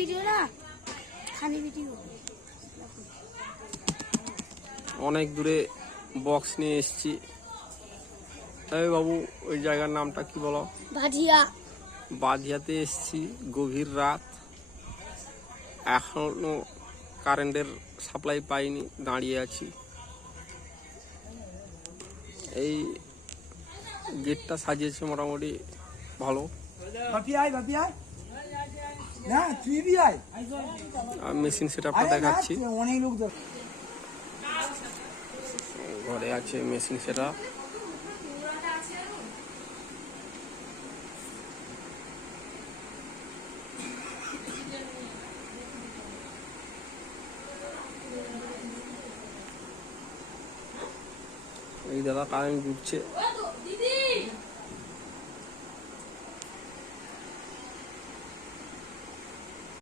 Video না, খানি video. অনেক দূরে বক্স নিয়ে এসেছি। এই বাবু, ওই জায়গার নামটা কি বলো? বাধিয়া। বাধিয়াতে এসেছি, গভীর রাত, এখনো কারেন্টের সাপ্লাই পাইনি, দাঁড়িয়ে আছি। এই গেটটা সাজিয়েছে মোটামুটি ভালো। মেশিন সেটআপটা দেখাচ্ছি। ঘরে আছে মেশিন সেটআপ। এই দাদা কারেন্ট ঘুরছে।